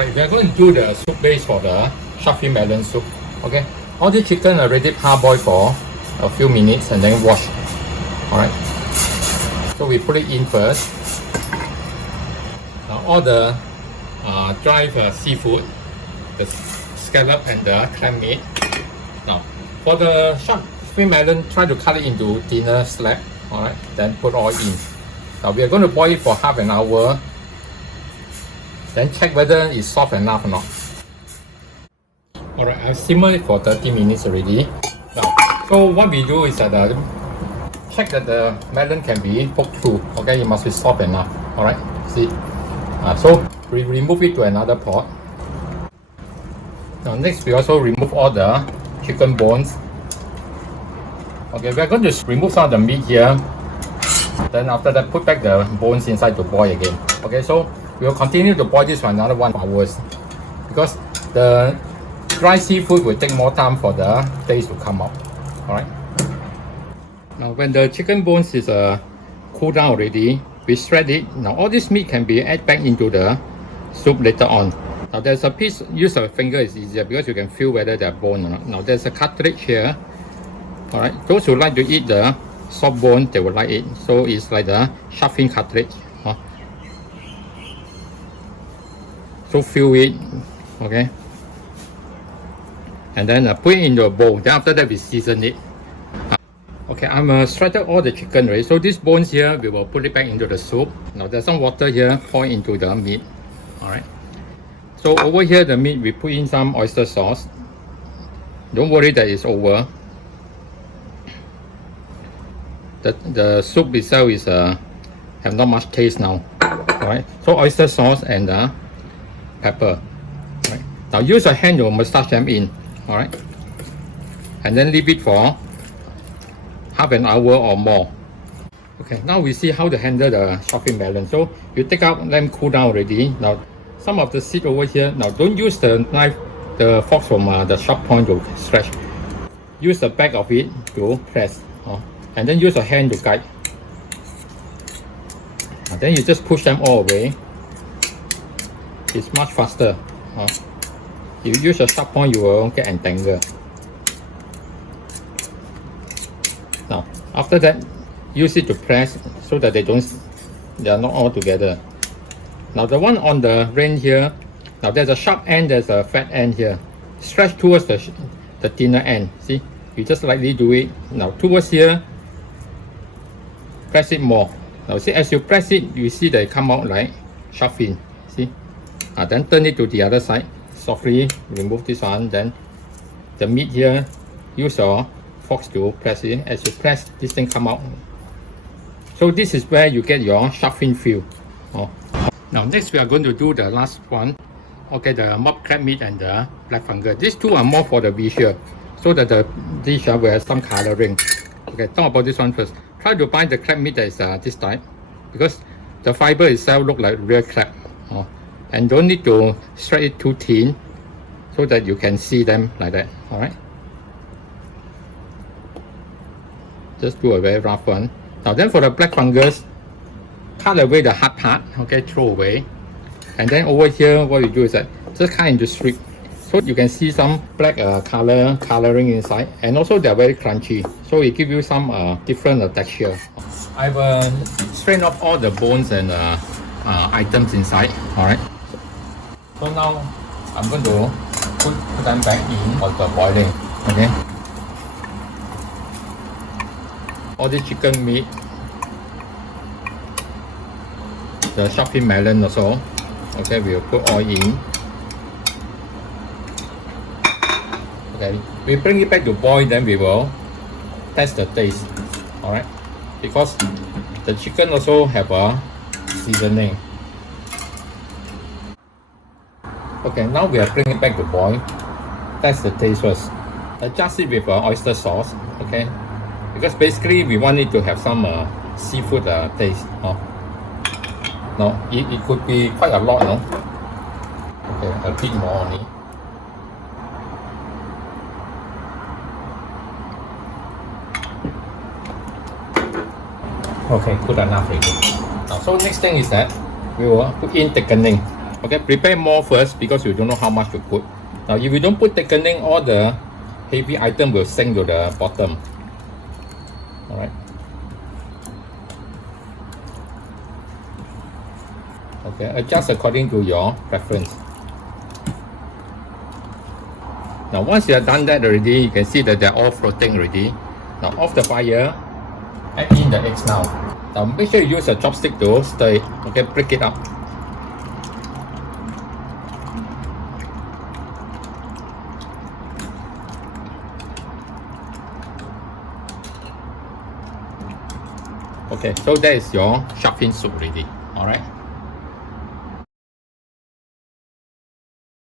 Alright, we are going to do the soup base for the Sharkfin melon soup. Okay, all the chicken already parboiled for a few minutes and then wash. Alright, so we put it in first. Now all the dried seafood, the scallop and the clam meat. Now for the Sharkfin melon, try to cut it into thinner slab. Alright, then put all in. Now we are going to boil it for half an hour. Then check whether it's soft enough or not. Alright, I've simmered it for 30 minutes already. Now, so what we do is that check that the melon can be poked through. Okay, it must be soft enough. Alright, see. So we remove it to another pot. Now next we also remove all the chicken bones. Okay, we are going to remove some of the meat here. Then after that, put back the bones inside to boil again. Okay, so we will continue to boil this for another 1 hour because the dry seafood will take more time for the taste to come out. Alright. Now when the chicken bones is cooled down already, we shred it. Now all this meat can be added back into the soup later on. Now there's a piece, use of a finger is easier because you can feel whether they're bone or not. Now there's a cartilage here. Alright, those who like to eat the soft bone, they will like it. So it's like the Sharkfin cartilage. So fill it, okay, and then put it into a bowl. Then after that we season it. Okay, I'm shredded all the chicken already. So these bones here, we will put it back into the soup. Now there's some water here, pour into the meat. Alright. So over here the meat, we put in some oyster sauce. Don't worry that it's over. The soup itself is have not much taste now. Alright. So oyster sauce and pepper. Right. Now use your hand to massage them in. Alright. And then leave it for half an hour or more. Okay, now we see how to handle the Sharkfin melon. So you take out them cool down already. Now some of the seed over here. Now don't use the knife, the fork from the sharp point to stretch. Use the back of it to press. And then use your hand to guide. And then you just push them all away. It's much faster. If you use a sharp point, you will get entangled. Now, after that, use it to press so that they are not all together. Now, the one on the ring here, now there's a sharp end, there's a fat end here. Stretch towards the thinner end. See, you just lightly do it. Now, towards here, press it more. Now, see, as you press it, you see they come out like Sharkfin. See. Then turn it to the other side. Softly remove this one. Then the meat here, use your forks to press it. As you press, this thing come out. So this is where you get your Sharkfin feel. Now next we are going to do the last one. Okay, the mock crab meat and the black fungus. These two are more for the visual, so that the dish will have some coloring. Okay, talk about this one first. Try to buy the crab meat that is this type, because the fiber itself look like real crab. And don't need to shred it too thin so that you can see them like that. Alright, just do a very rough one. Now then for the black fungus, cut away the hard part. Okay, throw away. And then over here what you do is that just cut into strip so you can see some black coloring inside, and also they are very crunchy, so it gives you some different texture. I've strained off all the bones and items inside. Alright, so now I'm going to put them back in for the boiling. Okay, all the chicken meat, the Sharkfin melon also. Okay, we'll put all in. Okay, we bring it back to boil, then we will test the taste. Alright, because the chicken also have a seasoning. Okay, now we are bringing it back to boil. Test the taste first. Adjust it with oyster sauce. Okay, because basically we want it to have some seafood taste. No, it could be quite a lot, no? Okay, a bit more only. Okay, good enough already. Now, so next thing is that we will put in thickening. Okay, prepare more first because you don't know how much to put. Now, if you don't put thickening, all the heavy item will sink to the bottom. All right. Okay, adjust according to your preference. Now, once you have done that already, you can see that they're all floating already. Now, off the fire, add in the eggs now. Now, make sure you use a chopstick to stir it. Okay, break it up. Okay, so that is your shark fin soup already. All right.